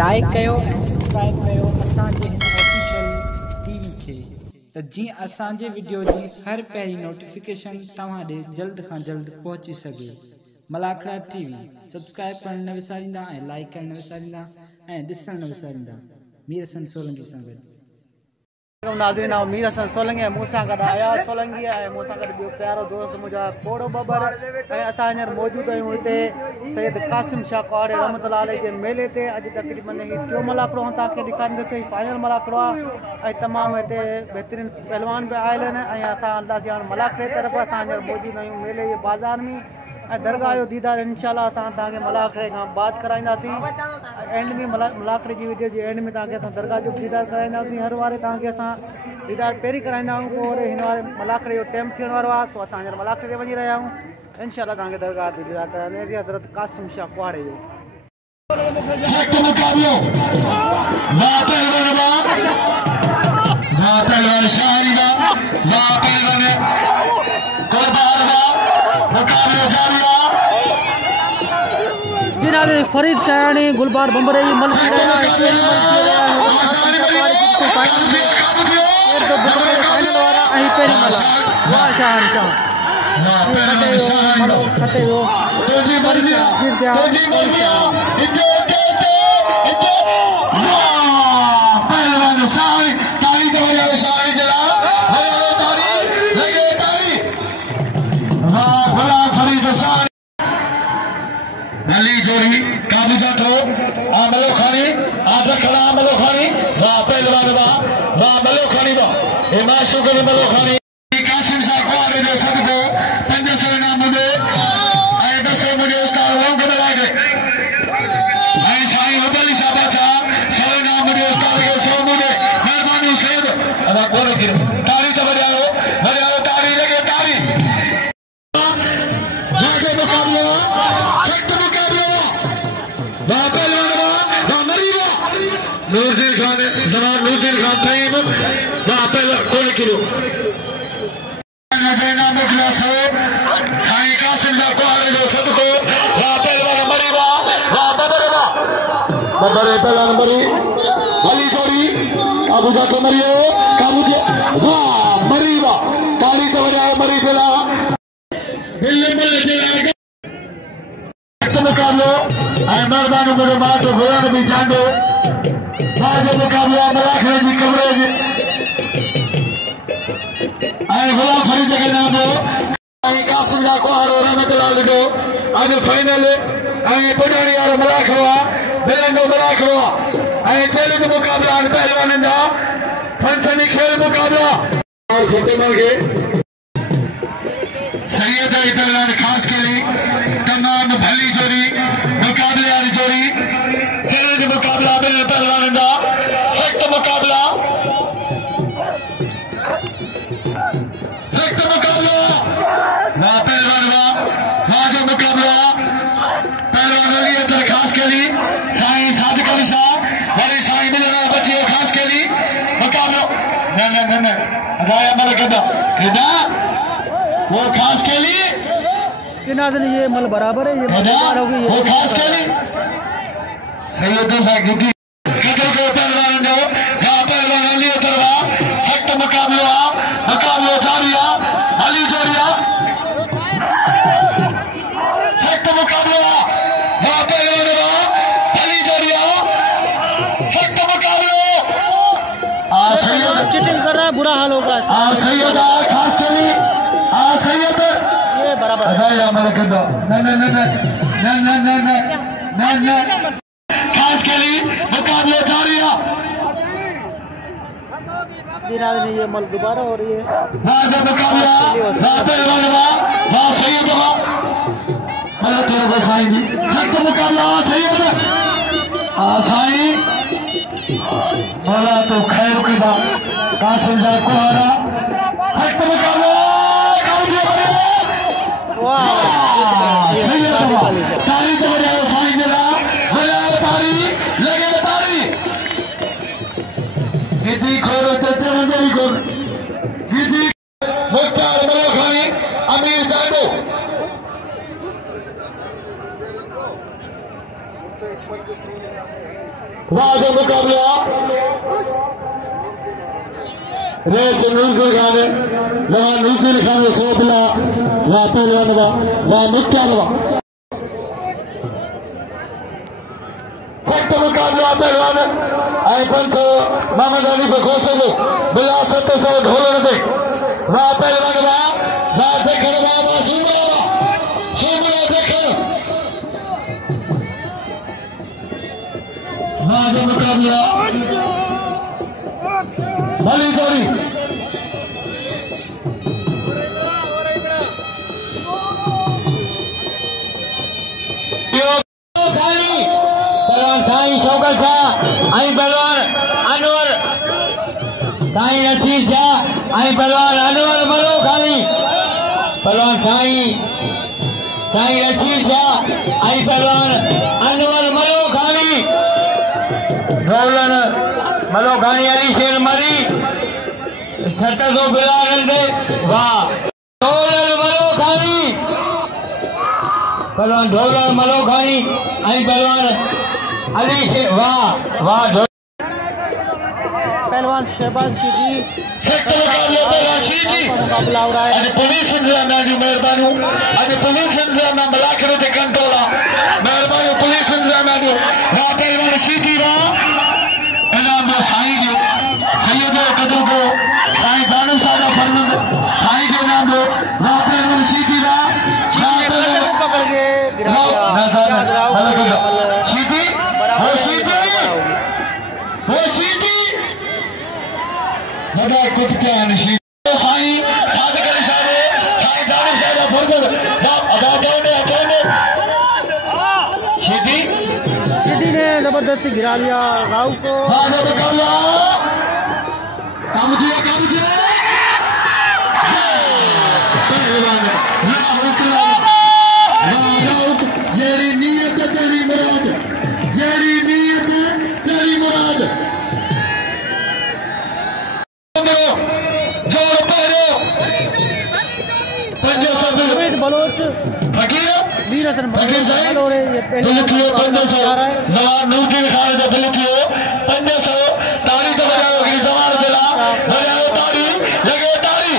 Like कयो ऐं subscribe कयो असांजे हिन ऑफिशियल टीवी खे त जीअं असांजे वीडियो जी हर पहिरीं नोटिफिकेशन तव्हां ॾे जल्द खां जल्द पहुची सघे। मलाखड़ा टीवी सब्सक्राइब करण न विसारींदा ऐं लाइक करण न विसारींदा ऐं ॾिसण न विसारींदा। मीर हसन सोलंकी सां गॾु। नाज़रीन मीर हसन सोलंकी मूंसां गॾु आया सोलंकी ऐं मूंसां गॾु ॿियो प्यारो दोस्त मुंहिंजा पोड़ो बबर ऐं असां हींअर मौजूदु आहियूं हिते सैयद कासिम शाह कुआड़े रहमतुल्लाह अलैह जे मेले ते। अॼु तक़रीबन ही टियों मलाखड़ो तव्हांखे ॾेखारींदुसि, फाइनल मलाखड़ो आहे ऐं तमामु हिते बहितरीनु पहलवान बि आयल आहिनि ऐं असां हलंदासीं हाणे मलाखड़े तरफ़। असां हींअर मौजूदु आहियूं मेले जे बाज़ार में ऐं दरगाह जो दीदार इंशाअल्लाह असां तव्हांखे मलाखड़े खां बाद कराईंदासीं। एंड में मलाखड़े जी वीडियो जे एंड में तव्हांखे असां दरगाह जो दीदार कराईंदासीं। हर वारे तव्हांखे असां दीदार पहिरीं कराईंदा आहियूं, पोइ वरी हिन वारे मलाखड़े जो टाइम थियण वारो आहे, सो असां हींअर मलाखड़े ते वञी रहिया आहियूं। इंशाअल्लाह तव्हांखे दरगाह जो दीदार कराईंदासीं हज़रत कासिम शाह कुआड़े जो। फरीद शायानी गुलबार बम्बरे जी मल अली जोरी काबू जातो आमलो खानी आधा खड़ा आमलो खानी वाह पहलवान वाह मलो खानी वाह ए माशूक ने मलो खानी कासिम शाह कुआड़े जो सदको 500 इनाम दे ऐं 200 मुझे उस्ताद वंग लगे ऐं साईं होटली साहब छा 100 इनाम मुझे उस्ताद के 100 मुझे मेहरबानी सैयद अदा कोन की तारी तो बजाओ तारी लगे तारी वाजे मुकाबला नूरदीन खान जनाब नूरदीन खान तय्यब वहां पे कौन किलो नजरना मुखला से साईं कासिम शाह कुआड़े जो सदको वहां पहलवान मरीवा वहां बबरे पहलवान मरी अली जोरी अबू जातो मरियो काबू के वाह मरीवा ताली तो बजाओ मरी बेला बिल्ले में जला मुकाबलो ऐं मर्दानो मेरे मां तो घोड़न भी चांडो वाजे मुकाबला मलाखड़े जी कवरेज ऐं गुलाम फरीद के नाम ऐं कासिम शाह कुआड़ो रहमतुल्लाह अलैह जो अॼु फाइनल ऐं पुॼाणी वारो मलाखड़ो आहे, बेरंगो मलाखड़ो आहे ऐं चैलेंज मुकाबला आहिनि पहलवाननि जा, फंसनी खेल मुकाबला और फतेहमल खे सैयद अली पहलवान खास करी तमाम भली जोड़ी मुकाबले वाली जोड़ी चैलेंज मुकाबला ॿिनि पहलवाननि जा सख्त मुकाबला वाह पहलवान वाह जो मुकाबला पहलवान अली अतर खास करी साईं सादिक अली शाह वरी साईं मिलना बच्चे खास करी मुकाबलो न राया मल केदा वो खास के लिए ये मल बराबर है, ये होगी वो खास के लिए सैयद गिद्दी कदर को पहलवान जो यहाँ पहलवान अली उतरवा सख्त मुकाबलो जारिया अली जोरिया सख्त मुकाबलो वहाँ पहलवान अली जोरिया सख्त मुकाबलो सैयद चिटिंग कर रहा है, बुरा हाल होगा सैयद खास के लिए सैयद ये बराबर न खास के लिए मुकाबले जारी है। ये मल दोबारा हो रही है मुकाबला पहलवान वाह सैयद मतलब तो साईं जी सख्त मुकाबला सैयद साईं बोला तो खैर के बाद कासिम शाह कुआड़ा सख्त मुकाबला तारी तो बजाओ साईं जला बजाओ तारी लगे तारी गिद्दी खोरो तो चलो मेरी खोर गिद्दी मुख्तार मलो खानी अमीर चांडो वाज मुकाबला रेस नूरपुर खाने वहाँ नूरपुर खाने सोबला वहाँ पहलवान वहाँ मुख्तार सख्त मुकाबला पहलवान आई पंच मोहम्मद अली को खोसेंगे बिला 700 ढोलन दे वहाँ पहलवान वहाँ देखने वहाँ सुमरा देखने वहाँ जो मुकाबला भली जोड़ी साईं शौकत शाह आई पहलवान अनवर साईं रशीद शाह आई पहलवान अनवर मलो खानी पहलवान साईं रशीद शाह आई पहलवान अनवर मलो खानी ढोलन मलो खानी अली शेर मरी 700 बिलारन दे वाह ढोलन मलो खानी पहलवान ढोलन मलो खानी आई पहलवान अली से वाह पहलवान शहबाज शीदी मुकाबला हो रहा है पुलिस इंतजाम की मेहरबानी पुलिस इंतजाम मलाखड़े ते कंट्रोला मेहरबानी पुलिस इंतजाम जो वाह पहलवान शीदी वाह इनाम दो साईं जो सैयद कदू को साईं जानू साहब फरमान साईं के नाम दो वाह पहलवान शीदी वाह पकड़ के शीदी वो सीधी बड़ा कुछ क्या नहीं साईं सादिक अली साहब साईं जानिब साहब फरजर बाप अदा कौने सीधी ने जबरदस्ती गिरा लिया राव को बाजा मुकाबला काम दिया पहलवान राहुल जेरी नियत तेरी मुराद जेरी नियत तेरी मुराद जोर पैरो पंजाब बलोच फकीर वीर हसन फकीर साहब हो रहे ये पहले जवान नूरदीन खान का बिलकियो 500 ताली तो बजाओ की जवान दिला बजाओ ताली लगे ताली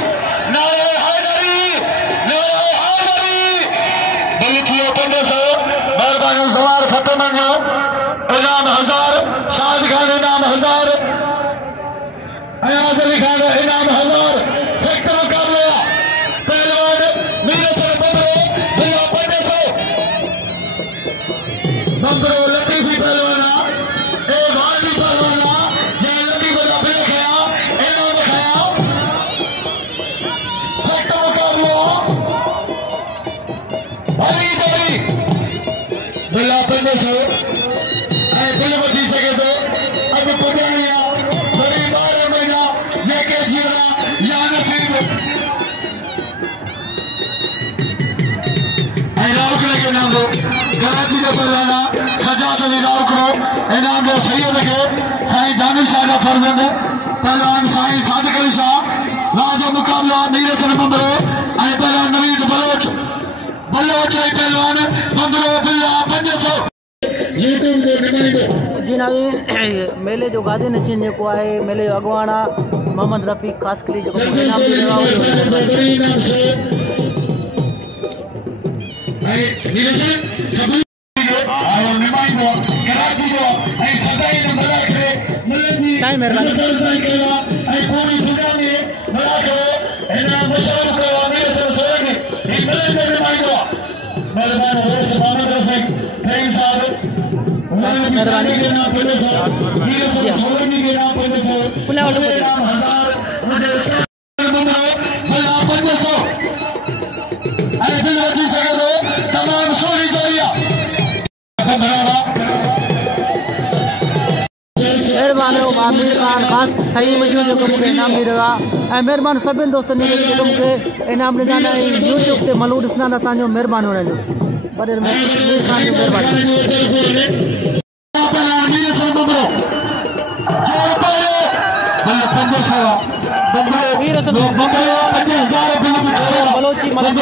नारे हैदरी बिलकियो 500 मेहरबानी सवार खत्म हो इनाम 1000 शाद खान इनाम 1000 अयाज अली खान इनाम 1000 सख्त मुकाबला पहलवान मीर हसन बिला 500 नंबर लतीफी पहलवाना ए वाली पहलवाना ये लती को दबे गया इनाम खाया सख्त मुकाबला अली दोरी बिला 500 ऐ दिल बची सके तो अब पुजारिया बड़ी 12 महीना जेके जीरा या नसीब ऐ राउकड़े के नाम दो कराची का पहलवाना सजाद अली राउकड़ो इनाम दो सैयद के साईं जानिब शाह का फर्जंद पहलवान साईं सादिक अली शाह राजा मुकाबला मीर हसन बंबरो ऐ पहलवान नवीद बलोच ऐ पहलवान बंबरो बिल्ला 500 यूट्यूब को नुमाइंदो जी नाज़रीन मेले जो गादी नशीन जेको आहे मेले जो अॻुवाणा मोहम्मद रफ़ीक कासकली जेको इनाम मेहरबान आमिर खान खास ठही मजूर जो मूंखे इनाम ॾई रहियो आहे ऐं महिरबानी सभिनी दोस्तनि जेको मूंखे इनाम ॾिना आहिनि यूट्यूब ते मलू ॾिसंदा आहिनि असांजो महिरबानी हुनजो वॾे आमिर खान जी महिरबानी बलोची मलक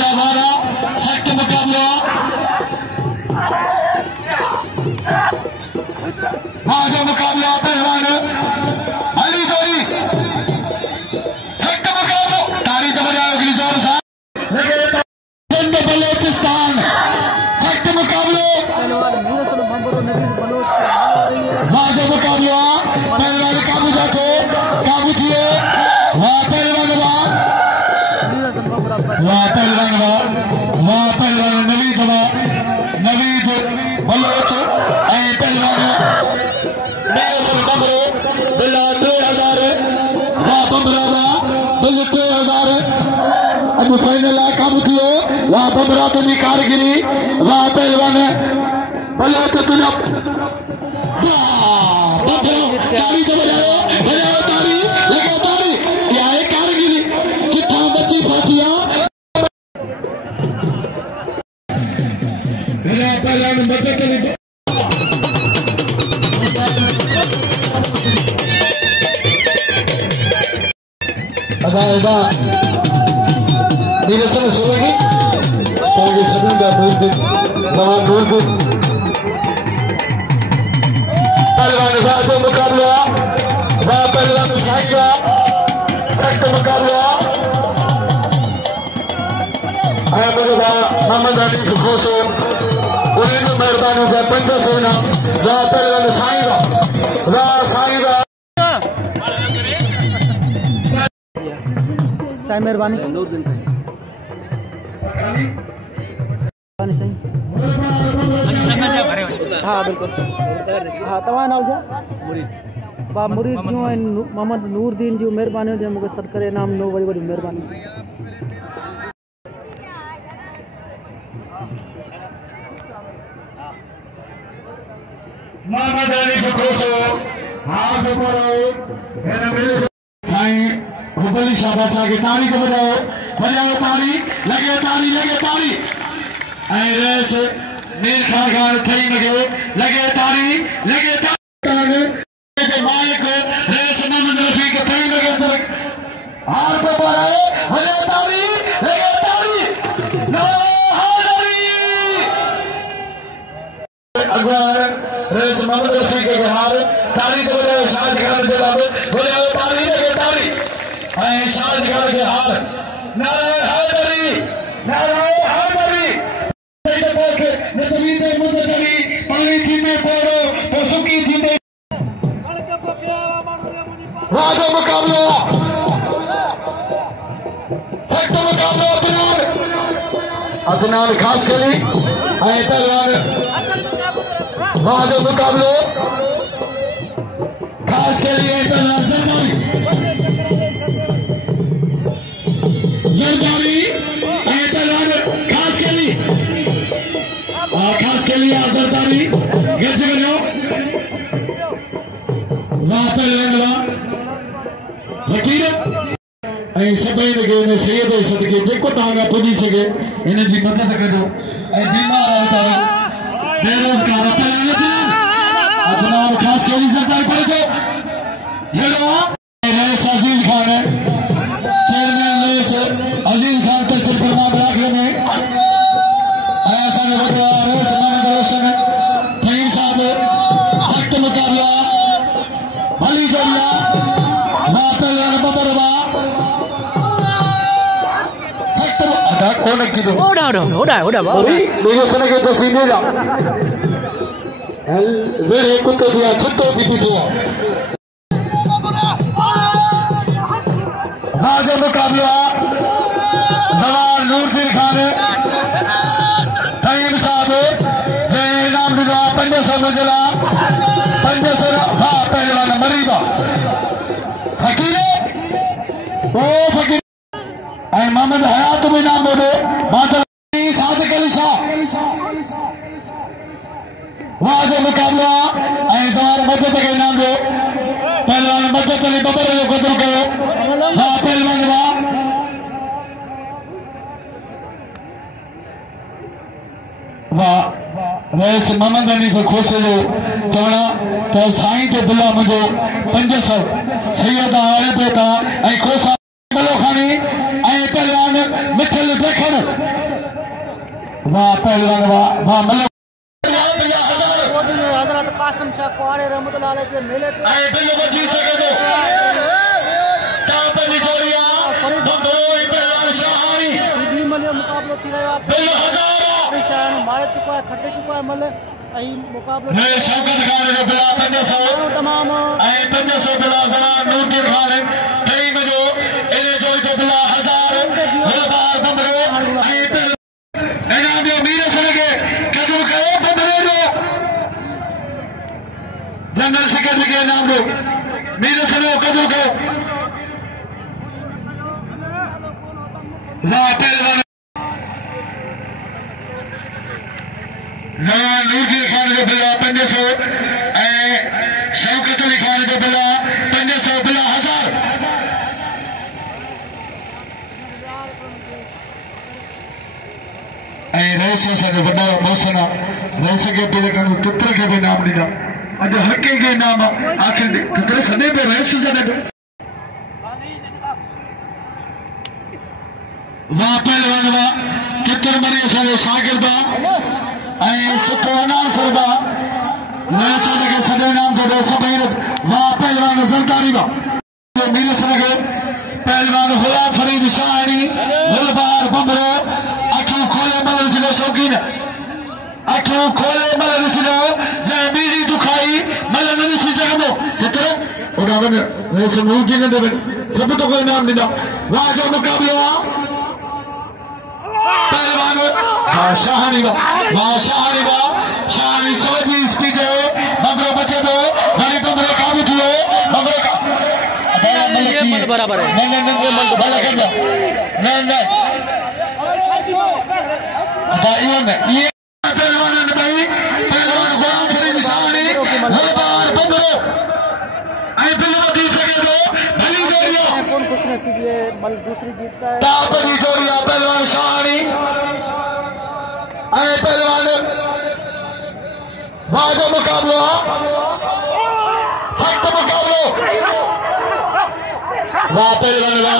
जावारा सख्त मुकाबला आज मुकाबला पहलवान अली जोरी सख्त मुकाबला तारीख बजाओ अगली जोर सा बलोचिस्तान सख्त मुकाबले आज मुकाबला पहलवान काबू जाते काबू थिए वहाँ पहलवान नवीद बलोच पहलवान बिला 3000 वहाँ बमरा बिल 3000 अब फाइनल काबू थियो वहाँ बमरा तो कारगिरी वहाँ पहलवान बलोच तुझा तारी तो बजाओ तारी लगा तारी क्या है कारगिरी कितना बच्ची फातिया पहलवान मदद ada tidak sana lagi lagi sebelum dah nurdin zaman nurdin पहलवान बाजू मुकाबला पहलवान साइगा सख्त मुकाबला आया मेरे मोहम्मद अली खुशो उन्हें मेहरबानी से 500 ना पहलवान साइगा मेहरबानी सही हाँ बिल्कुल हाँ तव्हां नाल छा बा मुरीद क्यों मोहम्मद नूरदीन जी मेहरबानी हुजे मूंखे सॾु करे इनाम नो वरी वरी मेहरबानी मोहम्मद अली खुशो हाथ ऊपर साईं रुबली शाबाश के ताली को बजाओ ताली लगे ताली ऐ रेस मीर खान थई लगे ताली के मालिक रेस मोहम्मद रफी के थई लगे हार पे पड़े लगे ताली नो हारी अगवार रेस मोहम्मद रफी के हार ताली को बजाओ शाद खान से बाबू बजाओ ताली लगे ताली शाद खान के हार नारायण हैदरी नतवीते मुंदरी पानी थी में पोरो पोसुकी थी में राजा मुकाबला सख्त मुकाबला अदनान खास करी पहलवान राजा मुकाबला खास करी पहलवान जरदारी पहलवान खास के लिए जरदारी कैसे करो वहाँ पहलवान हकीर सभी ने सैयद सदके जेको तव्हां पुॼी सघे इन जी मदद कजो बीमार आहियो बेरोज़गार अदनान खास के लिए जरदारी पढ़जो जहिड़ो अज़ीज़ खान चेयरमैन लेस अज़ीज़ खान तहसील फरमा ब्राकले में सख्त मुकाबला अली जोरिया कौन किलो के तसीने जा मेरे कुत्ते दिया छुट्टो भी दिया राजा मुकाबला जवान नूरदीन खान तईम साहब जे इनाम दिला 500 मुजला 500 हाँ पहलवान मरीबा फकीर ओ फकीर मोहम्मद हयात भी नाम बोले सादिक अली शाह वहाँ से मुकाबला सवार मदद के नाम दो पहलवान मदद अली बबर जो कदम करो हाँ पहलवान वाह वैस मोहम्मद अली को खोसे जो चवना तो साईं के दिला मुझे 500 सैयद आए पे था खोसा मलो खानी पहलवान मिठल देखन वाह पहलवान वाह मतलब हजरत कासिम शाह कुआड़े रहमतुल्लाह अलैह के मेले पे आए बिल्लो को जी सके तो तापनी जोड़िया बंदोई पहलवान शाही इतनी मले मुकाबला थी रहा बिल्लो हजारा शान मार चुका है खट्टे चुका है मले आई मुकाबला मैं शौकत खान जो बिला 500 तमाम आए 500 बिला सना नूरदीन खान कई में जो इने जो तो बिला 1000 गुलबार बंदरो आए इनाम जो मीर सनगे कदू कयो बंदरो जो जनरल सेक्रेटरी के नाम दो मीर सनो कदू कयो वाह पहलवान जवान नूरदीन खान जो बिला 500 शौकत अली खान जो बिला 500 बिला 1000 रईस से वॾा मौसना रईस के तेरे कनु तित्र के भी नाम ॾिना अॼु हके के नाम आखिर तित्र सने पे रईस से वाह पहलवान वाह तित्र मरे असांजो शागिर्द सुठो अनाउंसर बा मैं साडे के सदे नाम तो सभई वाह पहलवान ज़रदारी बा मीर सनगे पहलवान गुलाम फरीद शाहनी गुलबार बमरो अखियूं खोले मल ॾिसणो शौक़ीन अखियूं खोले मल ॾिसणो जंहिं ॿीड़ी दुखाई मल न ॾिसी सघंदो तित्र ओॾा वञ वैसे मूर्ति न देवे सभ तो कोई नाम ॾिना वाह जो मुक़ाबिलो आहे पहलवान वाह शाहनी सोजी स्पीड बमरो बचे दो वरी बमरो काबू थियो बमरो का ये मन बराबर है नहीं ये मन तो भला करना नहीं ये पहलवान ने भाई पहलवान गुलाम फरीद शाहनी गुलबार बमरो आई बिल्लो दी सके दो भली जोड़िया कौन खुश नसीब ये मल दूसरी जीतता है तापनी जोड़िया पहलवान शाहनी आए पहलवान वाजो मुकाबलो सख्त मुकाबलो वाह पहलवान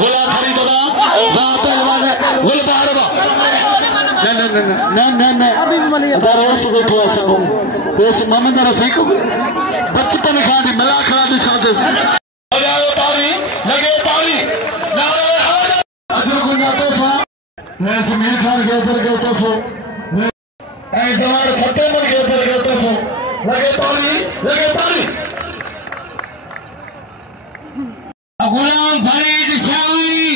गुलाम फरीद वाह पहलवान गुलबार नहीं अभी भी मलिया बरोस बैठो सब बेस मोहम्मद रफीक बचपन खानी मिला खड़ा भी चाहते बजाओ ताली लगे ताली नारे हाय अजर को ना तोहफा मैं समीर खान के ऊपर के तोहफो ऐसा हमारे फतेह मन के ऊपर के तोहफो लगे ताली गुलाम फरीद शाहनी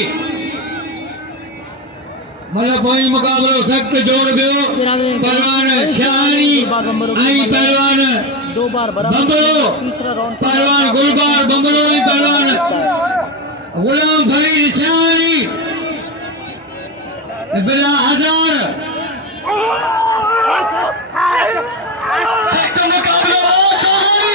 मतलब कोई मुकाबलो सख्त जोड़ गयो पहलवान शाहनी आई पहलवान दो बार बराबर बंगलो तीसरा राउंड पहलवान गुलबार बंगलो ही पहलवान गुलाम फरीद शाहनी बिला 1000 सख्त मुकाबलो शाहनी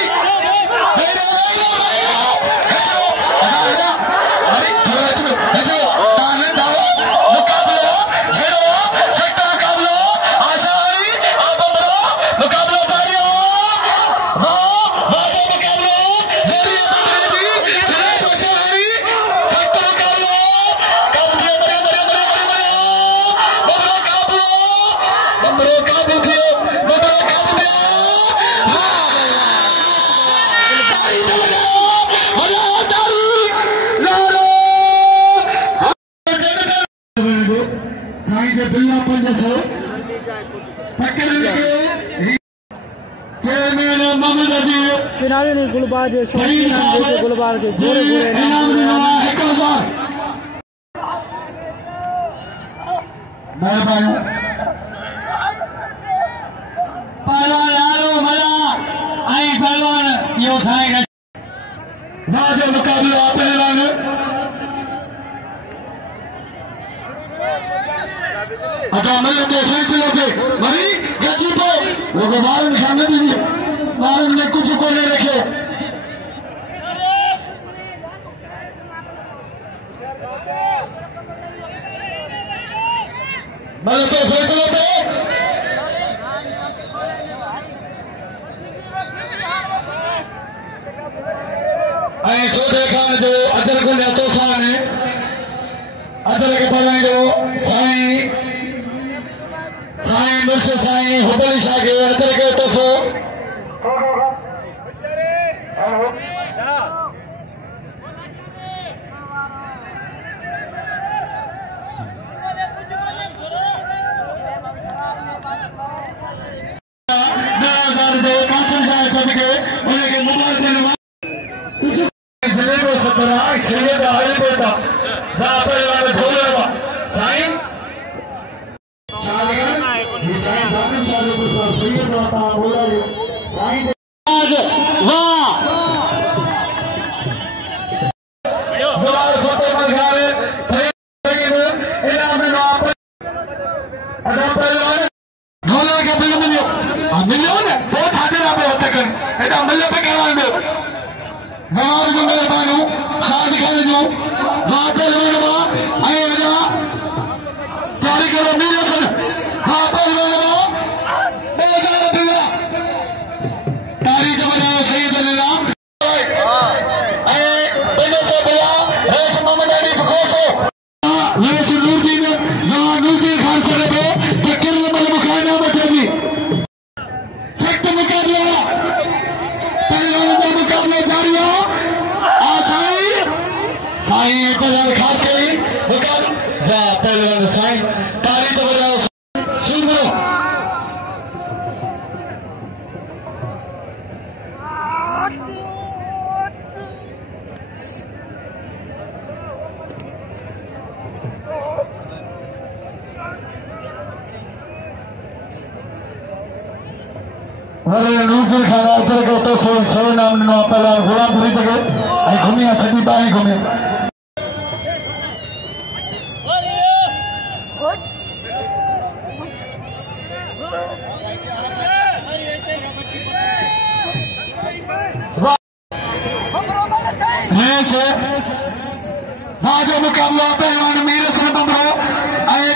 फिनाले ने गुलबार जो शौकीन देखे गुलबार के गोरे इनाम देना 1000 मेहरबानी पहलवान यारो मला आई पहलवान यो थाएगा वाजो मुकाबला पहलवान अटा मले के फैसले के मरी गजी को वो वारन सामने दीजिए वारन ने कुछ को नहीं रखे मले के फैसले पे ऐ सोदे खान जो अदल को तोहफा ने अदर के पहले जो साईं मुर्शिद साईं हुबली शाह के अदर के तोहफो मुकाबला पहलवान मीर हसन बमरो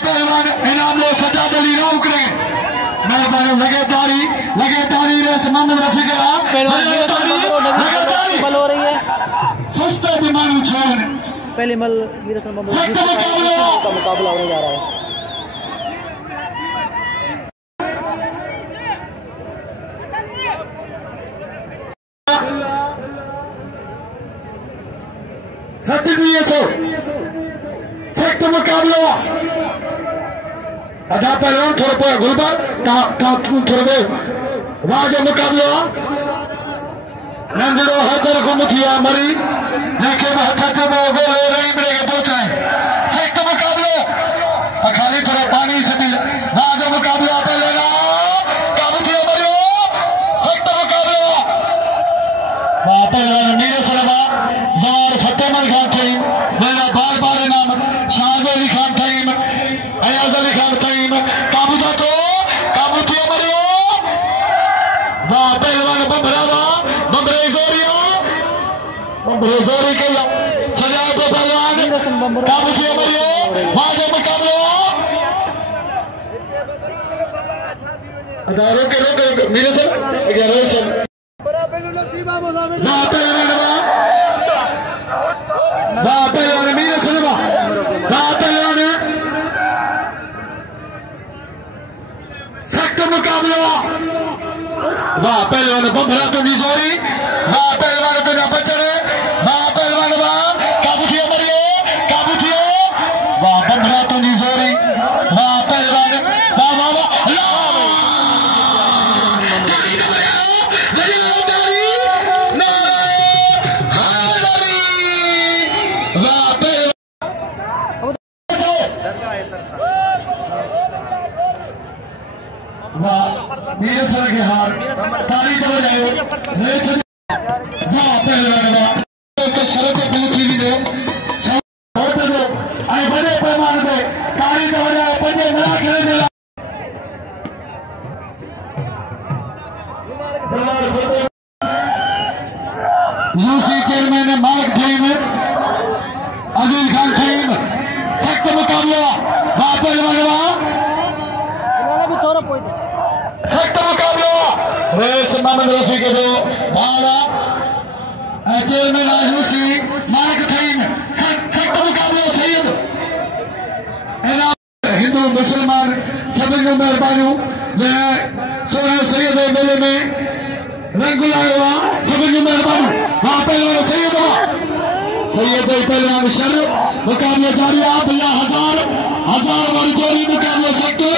पहलवान इनाम लो सजाद अली रोकरे मेहरबानी लगातारी रेस मोहम्मद रफीक सुस्त बीमारी छोड़ पहले मल मीर हसन बमरो का मुकाबला होने जा रहा है। मुकाबला अदा पहलवान थोड़ा गुलबर थोड़े वाज मुकाबला नंदड़ो हैदर को मुखिया मरी जैके हथ गोले रही मिले के पहुंचाए सेक मुकाबलो खाली थोड़ा पानी से मिल वाज मुकाबला पहले ना काबूतिया मरियो सेक मुकाबला पहलवान मीर सलमा जार फतेहमल खान थे मेरा बार नाम शाहज अली खान तईम अयाज अली खान तईम काबूजा तो काबूतिया मरियो वाह पहलवान बमरे जोरी के सजाए पे पहलवान काबूतिया मरियो वाजे मुकाबला अदारों के लोग मेरे से 11 से बड़ा पहलू नसीबा मुजामिल वाह पहलवान मीर सलमा वाह पहलवान सख्त मुकाबला वाह पहलवान बमरा तो निजोरी वाह पहलवान तो ना बचरे वाह पहलवान वाह काबूतिया मरियो काबूतिया वाह बमरा तो निजोरी वाह पहलवान वाह वाह वाह मीर सर के हार ताली तो बजाओ वाह पहलवान वाह तो शरत पूछी दे बहुत दो आई बड़े पैमान पे ताली तो बजाओ पंजे मिला खेलने यूसी चेयरमैन मालिक टीम अजीज खान टीम सख्त मुकाबला वाह पहलवान वाह भी थोड़ा पोई सख्त मुकाबला रेस मोहम्मद रफीक दो भाड़ा चेयरमैन यूसी मालिक टीम सख्त मुकाबला सैयद हिंदू मुसलमान सभी को मेहरबानी सोना सैयद मेले में रंग लाया सभी को मेहरबानी वहां पहलवान सैयद पहलवान शर्फ मुकाबला जारी भैया हजार वाली जोड़ी मुकाबला सकते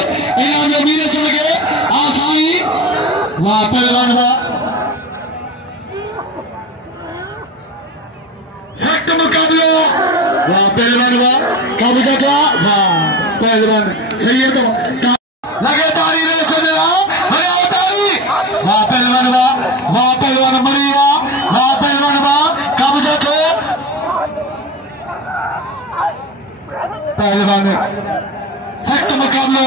इनाम मीरे से लगे आसाई वहां पहलवान मुकाबला वहां पहलवान काबू का पहलवान सैयद लगे तारी रेस तारी वहां पहलवान मरी वहां पहलवान काबू जाते पहलवान सख्त मुकाबला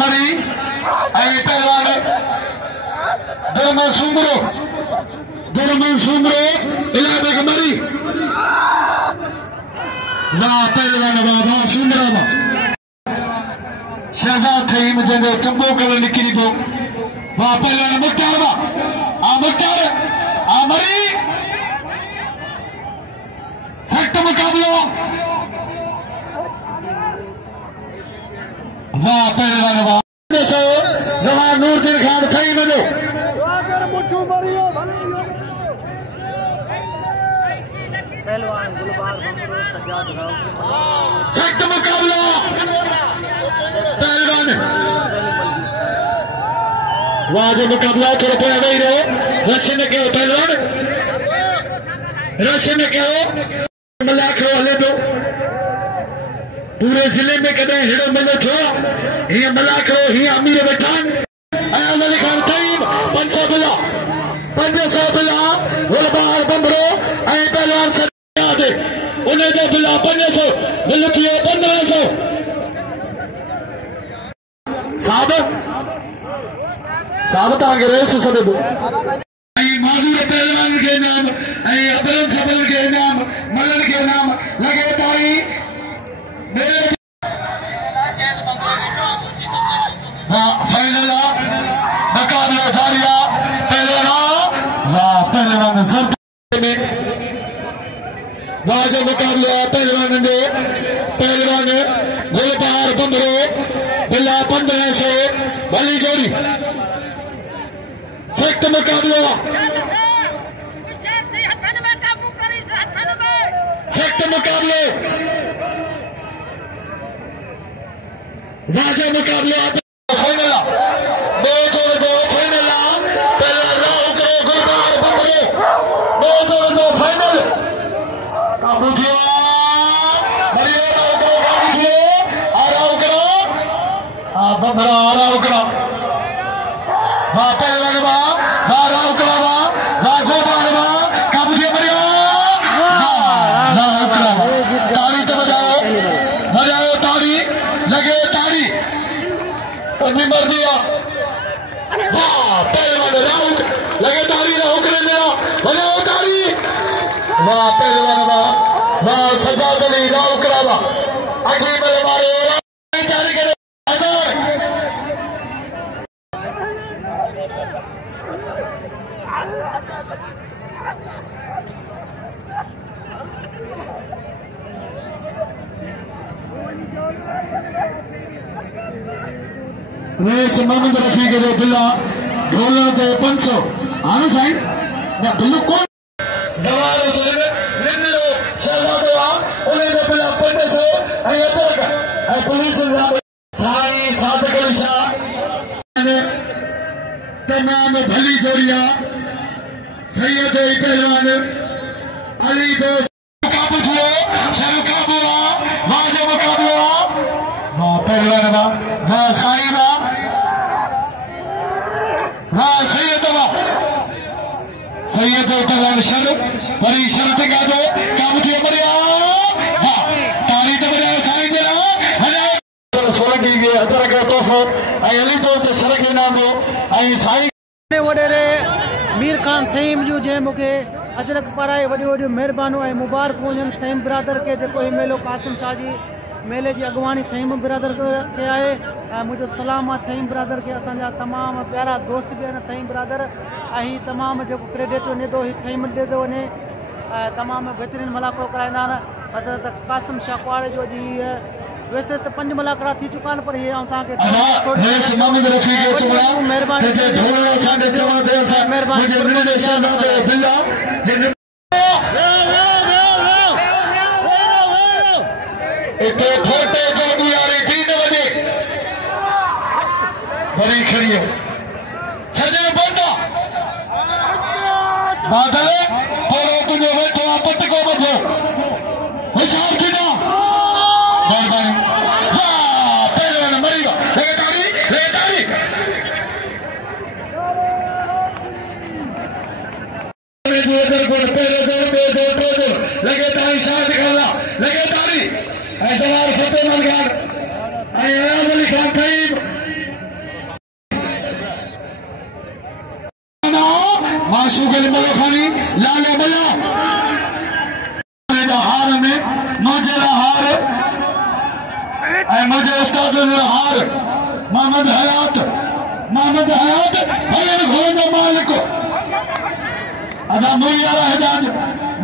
मरी पहलवान दुरमन सुमरो इलाबे मरी वाह पहलवान वाह सुमरा शहजाद थई मुझे चंबो कलर निकली दो वाह पहलवान मुख्तार मरी सख्त मुकाबला वाह पहलवान जवान नूरदीन खान थई मिलो सख्त मुकाबला पहलवान वहां जो मुकाबला थोड़ा थोड़ा नहीं रहो रस्सी में कहो पहलवान रस्सी में कहो मलाख रो हले तो पूरे जिले में कदे हेड़ो मिलो थो ये मलाख रो ही अमीर बठान अली खान तईब 500 बिला गुलबार बंबरो ऐ पहलवान सजाद उन्हें जो बिला 500 बिल कियो 1500 साहब तांगे रेस सदे दो माजूर पहलवान के नाम अबरन सबल के नाम मलन के नाम लगे ताई फाइनल मुकाबला जारिया पहलवान जर्द में जो मुकाबला पहलवान गुलबार बंबरो बिल्ला 1500 भली जोड़ी सख्त मुकाबला सख्त मुकाबले वाजा मुकाबला फाइनल दो फाइनल पहले राव करो गुलबार बंबरो दो फाइनल काबू किया बंबरा राव करो वाह पहलवान वाह राव करो वाह गुलबार काबू किया बढ़िया ताली तो बजाओ ताली लगे ताली अपनी मर्जी वाह पहलवान राउंड लगे ताली राउंड मेरा बजाओ ताली वाह पहलवान वाह सजाद अली राव करावा अगली बल मारे ताली करे रेस मोहम्मद रफी के लिए बिल्ला ढोला दे 500 आना साईं ना बिल्लू कौन जवान से निन्नो शहजादो उन्हें दे बिल्ला 500 ऐ पुलिस साईं सादिक अली शाह तमाम भली जोड़िया सैयद पहलवान अली दोस्त मुकाबला शुरू काबुआ वाजा मुकाबला वाह पहलवान वाह साईं वाह सैयद पहलवान शर्फ बड़ी शर्त का दो काबू किया बढ़िया वाह ताली तो बजाओ साईं जरा सोलंकी के अतर का तोहफो अली दोस्त शरक इनाम दो साईं वडेरे मीर खान थईम जो जे मुके अजरक पराए वडी वडी मेहरबानो ऐं मुबारक हुजनि थईम बिरादर के जेको ही मेलो कासिम शाह जी मेले की अगवानी थईम बिरादर के आहे मुझे सलाम आहे थईम बिरादर के असांजा तमाम प्यारा दोस्त भी आहिनि थईम बिरादर ऐं तमाम जो क्रेडिट वञे थो ही थईम ॾे थो वञे तमामु बहितरीन मलाकड़ो कराईंदा आहिनि। हज़रत कासिम शाह कुआड़े जो जी वैसे तो 5 मलाकड़ा थी चुका आहिनि, पर ये ऐं तव्हांखे बड़ी खड़ी है छजे बंदा बादल थोड़ो तुझे वेठो पट को बधो होशियार थी ना मेहरबानी हां पहलवान मरीगा लगे ताली जो इधर को पहले दो लगे ताली शाह दिखाला लगे ताली ऐसा वार सत्य मन गार आयाज अली खान करीम माशूक मलोखानी लाले मला हार में मुझे हार मुझे उस्ताद हार मोहम्मद हयात हयर घोड़े में मालिक अदा मुयारा हिदाज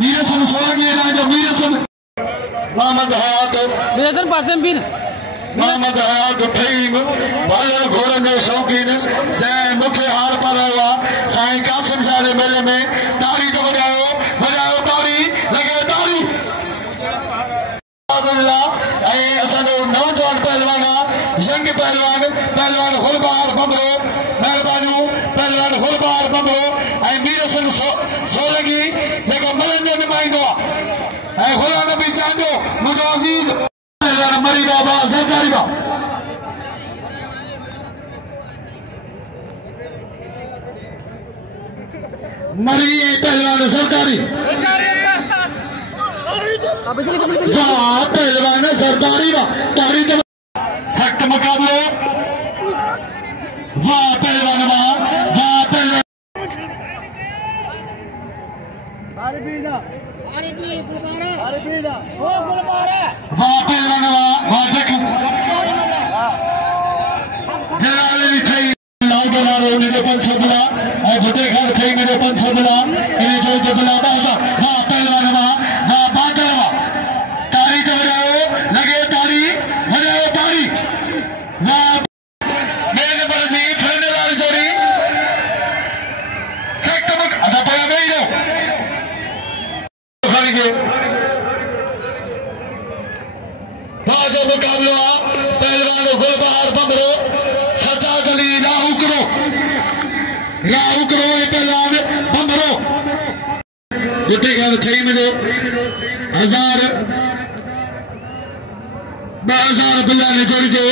मीरसन सोलंगी ना जो मीरसन मोहम्मद हयात मीरसन पासे बिन मोहम्मद हयात फहीम हयर घोड़े में शौकीन जय मुख्य हार पर हुआ साईं कासिम शाह के मेले में ताली तो बजाओ ताली लगे ताली नौजवान पहलवान यंग पहलवान गुलबार बमरो मेहरबानी पहलवान गुलबार बमरो मीरसन सोलंगी जो मलन जो नुमाइंदो गुला नबी चांदो मुझे अजीज पहलवान मरी बाबा सरकारी बा मरी पहलवान सरकारी वाह पहलवान सरकारी तारी सख्त मुकाबले वाह पहलवान वाह पहलवान वाह पहलवान वाह जलाली थी लाउडो मारो ने 500 दिला और भुटे खान थई ने 500 दिला इने जो दिला बाजा वाह पहलवान वाह बादल वाह ताली तो बजाओ लगे ताली वाह मेन बरजी खेलने जोड़ी सख्त मुक अदा पया नहीं हो खाली के बाजो मुकाबला पहलवान गुलबार बमरो सचा गली लाहू करो पहलवान बमरो बुटे खान थई में 1000 बिल्ला ने जोड़ी के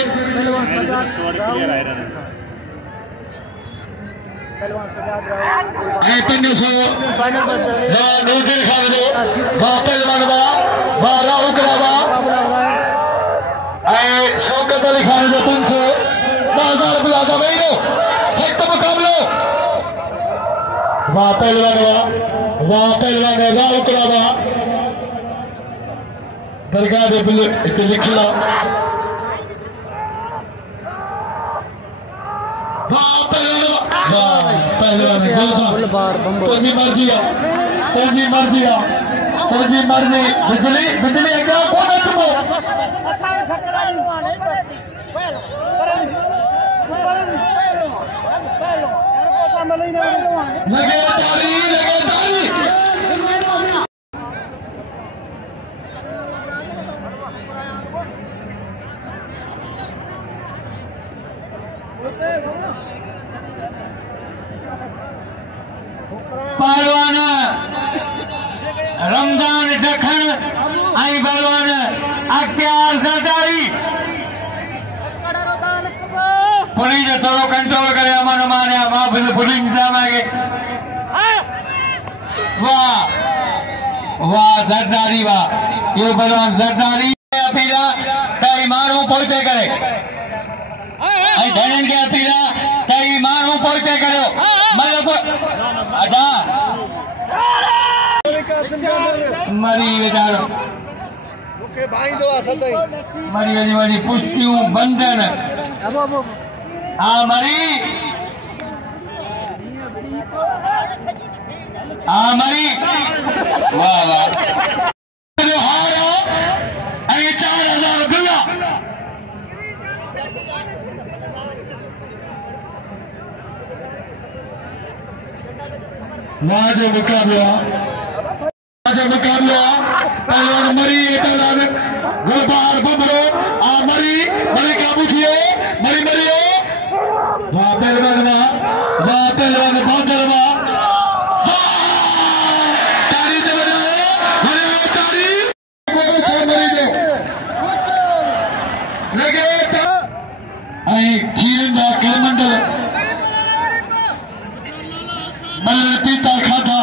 शौकत अली खान जो 300 1000 बिल्ला का वही सख्त मुकाबलो वाह पहलवान वाह उकड़ा वाह दरगाह दे बिल एक लिखला वाह पहलवान गुलबार पूरी मर्जी बिजली अगा कौन तुमो लगे ताली पहलवान रमजान दखन आई पहलवान अख्तियार सरदारी पुलिस थोड़ा कंट्रोल करे अमन माने वापस पुलिस इंतजाम आगे वाह सरदारी वाह ये पहलवान सरदारी पीरा कई मारू पहुंचे करे आई धनन के पीरा कई मारू पहुंचे करो मतलब आजा मरी बेचारो ओके भाई दो असद मरी वाली पुष्टियों बंधन आ मरी मरी वाह वाह जो हारो ऐं 4000 रुपया वाह जो मुकाबला पहलवान मरी तगड़ान गुलबार बबरो मरी काबू थिए मरी वाह पहलवान बादल तारी ते वजाओ तारी से मरी दे लगे खीरंदा करमंडल मल्ल पीता खाता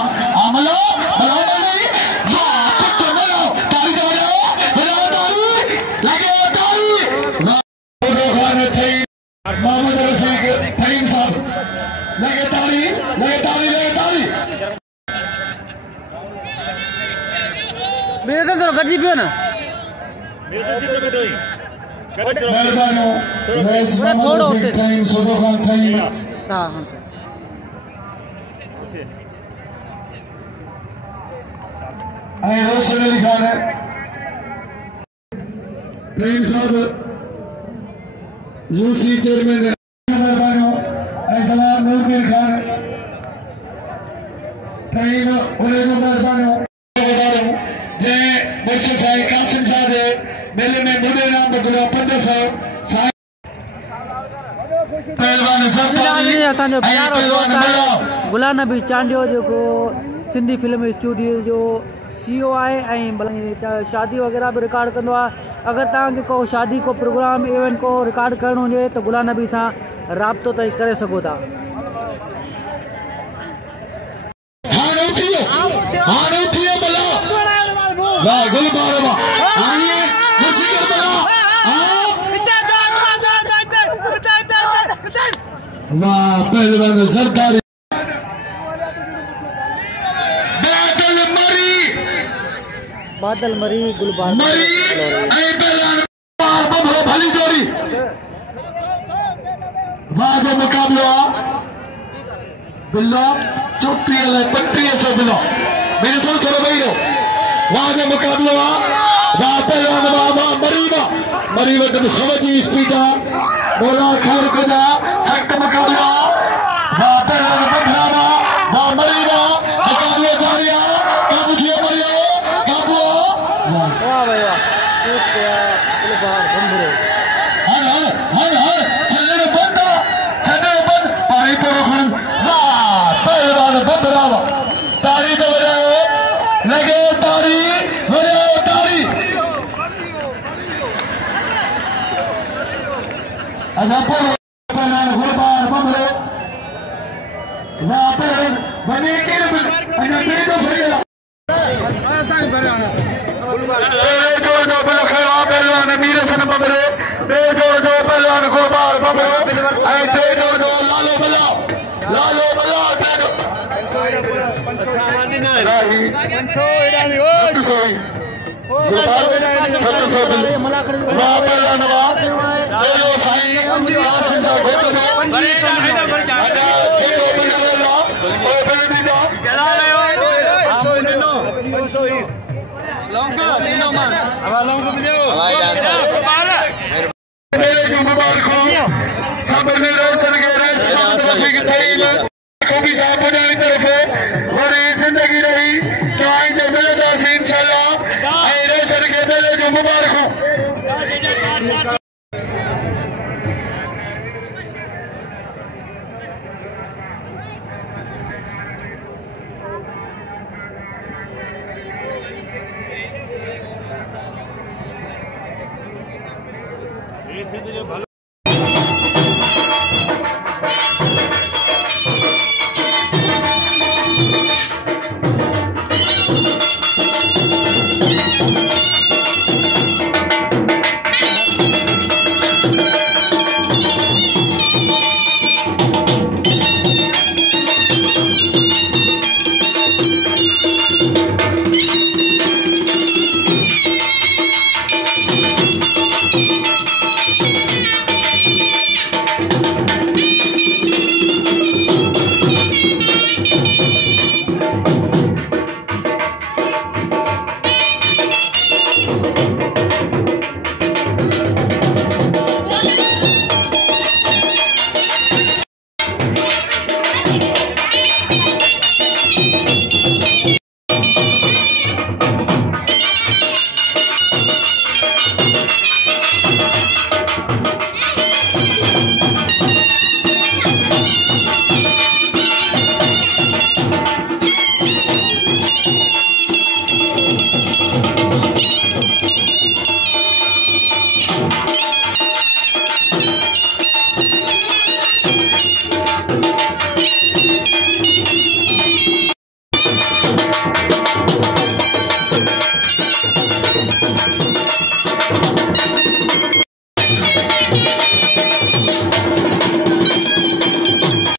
आमलो मोहम्मद रफीक फहीम साहब लगे ताली मेरे से तो गड्डी पियो ना मेहरबानो थोड़ा फहीम सुबह खान फहीम हां हां सर रोशन अली खान फहीम साहब यूसी चेयरमैन मेहरबानो सलाम नूरदीन खान फहीम उन्हें मेहरबानो जे मुझसे साईं कासिम साहब मेले में मुझे नाम बगुला 500 पहलवान सरदारी असांजो प्यारो दोस्त आहे गुलाम नबी चांडियो जेको सिंधी फिल्म स्टूडियो जो CEO आहे ऐं शादी वग़ैरह भी रिकॉर्ड कंदो आहे अगर तव्हांखे को शादी को प्रोग्राम इवेंट को रिकॉर्ड करणो हुजे तो गुलाम नबी सां राब्तो ताईं करे सघो था वाह गुलबार आइए खुशी कर वाह पहलवान सरदारी बादल मरी गुलबार मरी पहलवान भली जोड़ी वाह जो मुकाबला बिल्ला चुप्पी पट्टी से बिल्ला मेरे सर करो भाई लो वाह जो मुकाबला वाह पहलवान वाह मरी वक्त खवजी स्पीडा बोला खार कदा सख्त मुकाबला वाह पहलवान बदलावा वाह मरी मुकाबला जारी काबू किया मरी काबू वाह भाई वाह गुलबार बंदरो हर चलने बंद पानी को रोकन वाह पहलवान बदलावा तारी तो बजाओ लगे तारी अजापुर पहलवान गुलबार बंदरो जापर बने के अन्य बेदो फैला पहलवान मीर हसन बबरे बेजोड़ पहलवान गुलबार बबरो ऐसे जोड़ लालो बला जिंदगी रही तो आइंदे मिलंदासीं इंशाअल्लाह ऐं रोशन खे मेले जो मुबारक हो।